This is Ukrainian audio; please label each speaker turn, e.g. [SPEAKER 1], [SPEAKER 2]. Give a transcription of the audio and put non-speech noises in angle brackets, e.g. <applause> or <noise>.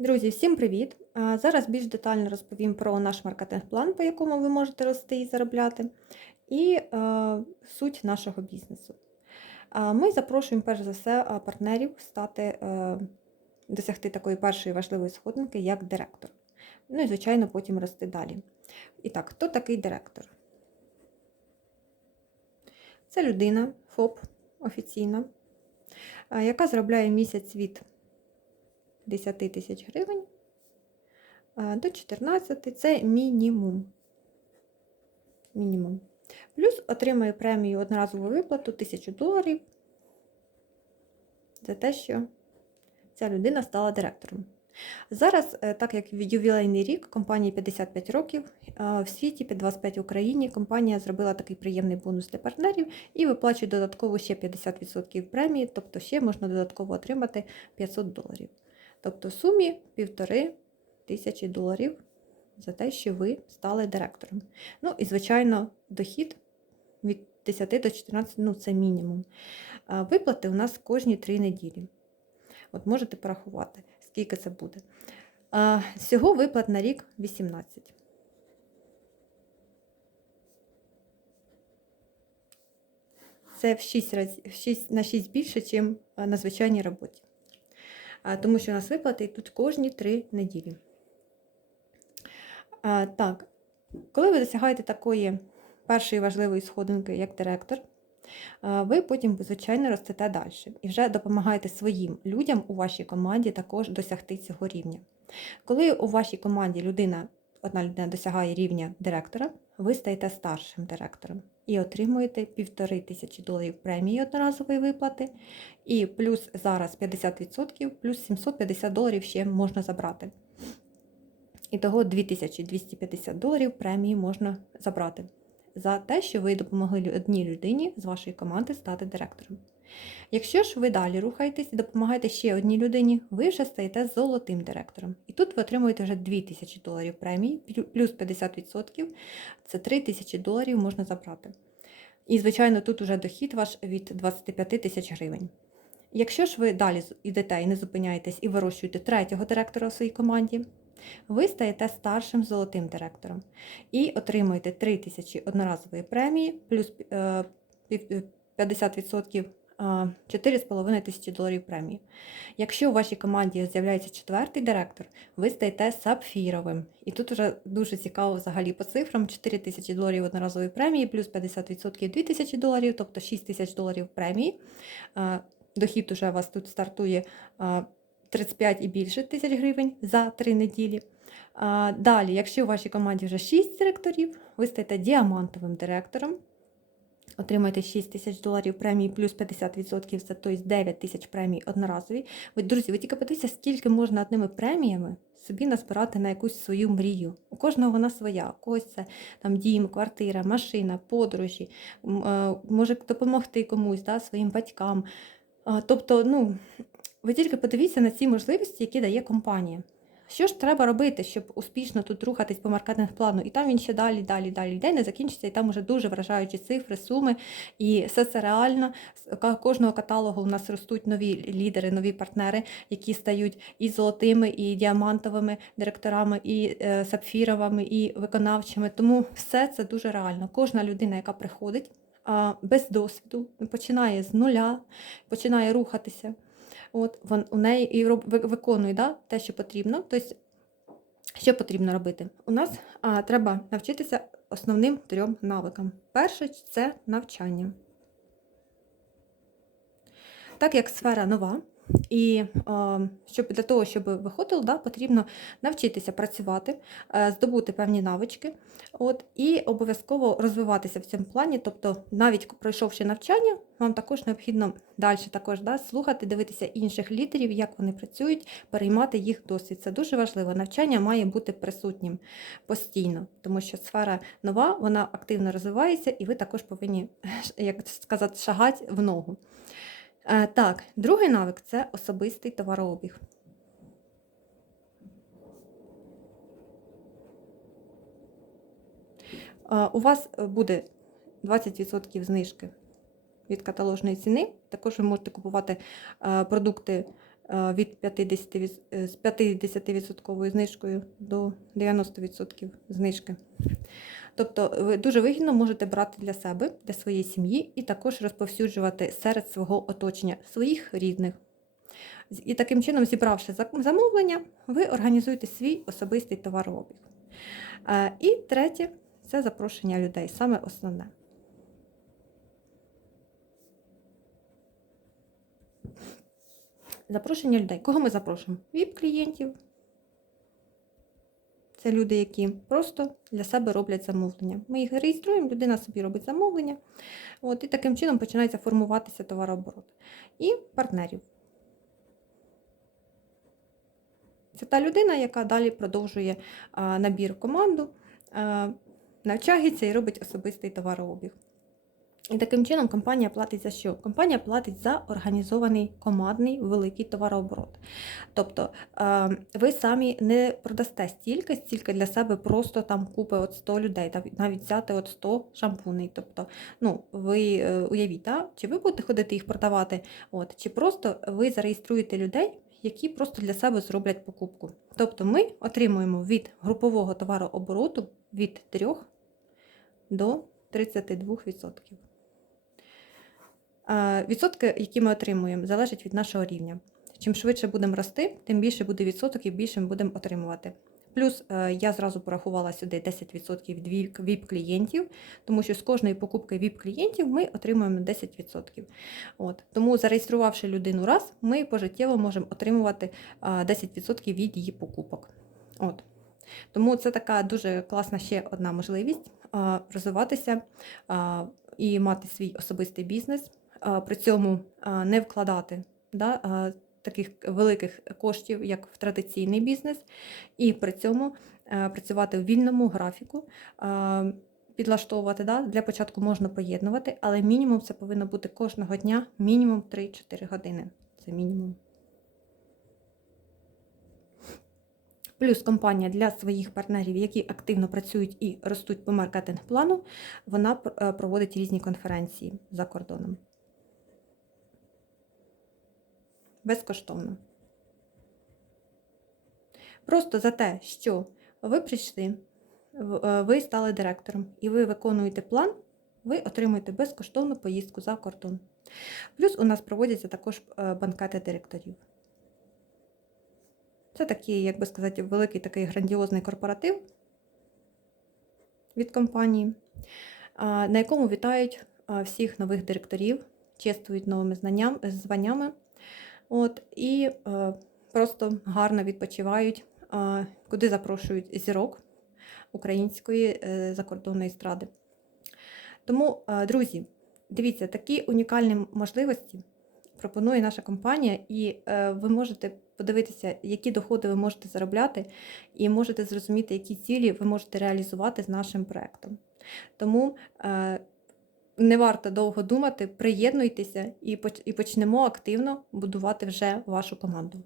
[SPEAKER 1] Друзі, всім привіт! Зараз більш детально розповім про наш маркетинг-план, по якому ви можете рости і заробляти, і е, суть нашого бізнесу. Ми запрошуємо перш за все партнерів стати, е, досягти такої першої важливої сходинки, як директор. Ну і, звичайно, потім рости далі. І так, хто такий директор? Це людина, ФОП офіційна, яка заробляє місяць від 10 тисяч гривень до 14 це мінімум. Мінімум. Плюс отримує премію одноразову виплату 1000 доларів за те, що ця людина стала директором. Зараз, е, так як ювілейний рік, компанії 55 років, в світі під 25 в Україні компанія зробила такий приємний бонус для партнерів і виплачує додатково ще 50% премії, тобто ще можна додатково отримати 500 доларів. Тобто в сумі півтори тисячі доларів за те, що ви стали директором. Ну і, звичайно, дохід від 10 до 14, ну це мінімум. Виплати у нас кожні три неділі. От можете порахувати, скільки це буде. Всього виплат на рік 18. Це в 6 раз, в 6, на 6 більше, ніж на звичайній роботі. Тому що у нас виплати йдуть кожні 3 неділі. Так, коли ви досягаєте такої першої важливої сходинки, як директор, ви потім, звичайно, ростете далі і вже допомагаєте своїм людям у вашій команді також досягти цього рівня. Коли у вашій команді людина, одна людина досягає рівня директора, ви стаєте старшим директором і отримуєте півтори тисячі доларів премії одноразової виплати, і плюс зараз 50%, плюс 750 доларів ще можна забрати. І того 2250 доларів премії можна забрати за те, що ви допомогли одній людині з вашої команди стати директором. Якщо ж ви далі рухаєтесь і допомагаєте ще одній людині, ви вже стаєте золотим директором. І тут ви отримуєте вже 2000 доларів премії, плюс 50%, це 3000 доларів можна забрати. І, звичайно, тут уже дохід ваш від 25 тисяч гривень. Якщо ж ви далі йдете і не зупиняєтесь і вирощуєте третього директора у своїй команді, ви стаєте старшим золотим директором і отримуєте 3 тисячі одноразової премії, плюс е, 50%. 4,5 тисячі доларів премії. Якщо у вашій команді з'являється четвертий директор, ви стаєте сапфіровим. І тут вже дуже цікаво взагалі по цифрам: 4 тисячі доларів одноразової премії, плюс 50% 2 тисячі доларів, тобто 6 тисяч доларів премії. Дохід уже у вас тут стартує 35 і більше тисяч гривень за 3 неділі. Далі, якщо у вашій команді вже 6 директорів, ви стаєте діамантовим директором. Отримаєте 6 тисяч доларів премії плюс 50%, це тобто 9 тисяч премій одноразові. Ви, друзі, ви тільки подивіться, скільки можна одними преміями собі назбирати на якусь свою мрію. У кожного вона своя. У когось це там дім, квартира, машина, подорожі, може допомогти комусь, да, своїм батькам. Тобто, ну, ви тільки подивіться на ці можливості, які дає компанія. Що ж треба робити, щоб успішно тут рухатись по маркетинг плану? І там він ще далі, далі, далі йде, не закінчиться, і там вже дуже вражаючі цифри, суми. І все це реально. З кожного каталогу у нас ростуть нові лідери, нові партнери, які стають і золотими, і діамантовими директорами, і е, сапфіровими, і виконавчими. Тому все це дуже реально. Кожна людина, яка приходить без досвіду, починає з нуля, починає рухатися. От вон, у неї і роб, виконує да, те, що потрібно. Тобто, що потрібно робити? У нас а, треба навчитися основним трьом навикам. Перше це навчання. Так як сфера нова, і щоб для того, щоб виходило, да, потрібно навчитися працювати, е, здобути певні навички, от, і обов'язково розвиватися в цьому плані. Тобто, навіть пройшовши навчання, вам також необхідно далі також да, слухати, дивитися інших лідерів, як вони працюють, переймати їх досвід. Це дуже важливо. Навчання має бути присутнім постійно, тому що сфера нова, вона активно розвивається, і ви також повинні, <laughs> як сказати, шагати в ногу. Е, так, другий навик це особистий товарообіг. Е, у вас буде 20% знижки від каталожної ціни. Також ви можете купувати е, продукти від 50, від- е, з 50% знижкою до 90% знижки. Тобто ви дуже вигідно можете брати для себе, для своєї сім'ї і також розповсюджувати серед свого оточення, своїх рідних. І таким чином, зібравши замовлення, ви організуєте свій особистий товарообіг. Е, І третє це запрошення людей, саме основне. Запрошення людей. Кого ми запрошуємо? ВІП-клієнтів. Це люди, які просто для себе роблять замовлення. Ми їх реєструємо, людина собі робить замовлення. От, і таким чином починається формуватися товарооборот. І партнерів. Це та людина, яка далі продовжує а, набір команду, а, навчається і робить особистий товарообіг. І таким чином компанія платить за що? Компанія платить за організований командний великий товарооборот. Тобто е, ви самі не продасте стільки, стільки для себе просто там купи от 100 людей, навіть взяти от 100 шампуней. Тобто, ну, ви е, уявіть, да? чи ви будете ходити їх продавати, от, чи просто ви зареєструєте людей, які просто для себе зроблять покупку. Тобто ми отримуємо від групового товарообороту від 3 до 32%. Е, Відсотки, які ми отримуємо, залежать від нашого рівня. Чим швидше будемо рости, тим більше буде відсоток і більше ми будемо отримувати. Плюс е, я зразу порахувала сюди 10% від ВІП-клієнтів, тому що з кожної покупки ВІП-клієнтів ми отримуємо 10%. От. Тому зареєструвавши людину раз, ми пожиттєво можемо отримувати е, 10% від її покупок. От. Тому це така дуже класна ще одна можливість е, розвиватися е, і мати свій особистий бізнес, е, при цьому е, не вкладати да, е, таких великих коштів, як в традиційний бізнес, і при цьому е, працювати в вільному графіку. е, Підлаштовувати да? для початку можна поєднувати, але мінімум це повинно бути кожного дня мінімум 3-4 години. Це мінімум. Плюс компанія для своїх партнерів, які активно працюють і ростуть по маркетинг-плану, вона е, проводить різні конференції за кордоном. Безкоштовно. Просто за те, що ви прийшли, е, ви стали директором і ви виконуєте план, ви отримуєте безкоштовну поїздку за кордон. Плюс у нас проводяться також е, банкети директорів. Це такий, як би сказати, великий такий грандіозний корпоратив від компанії, на якому вітають всіх нових директорів, чествують новими знанням, званнями. От, і е, просто гарно відпочивають, а, куди запрошують зірок української е, закордонної естради. Тому, е, друзі, дивіться, такі унікальні можливості пропонує наша компанія, і е, ви можете подивитися, які доходи ви можете заробляти, і можете зрозуміти, які цілі ви можете реалізувати з нашим проектом. Тому е, не варто довго думати, приєднуйтеся і поч- і почнемо активно будувати вже вашу команду.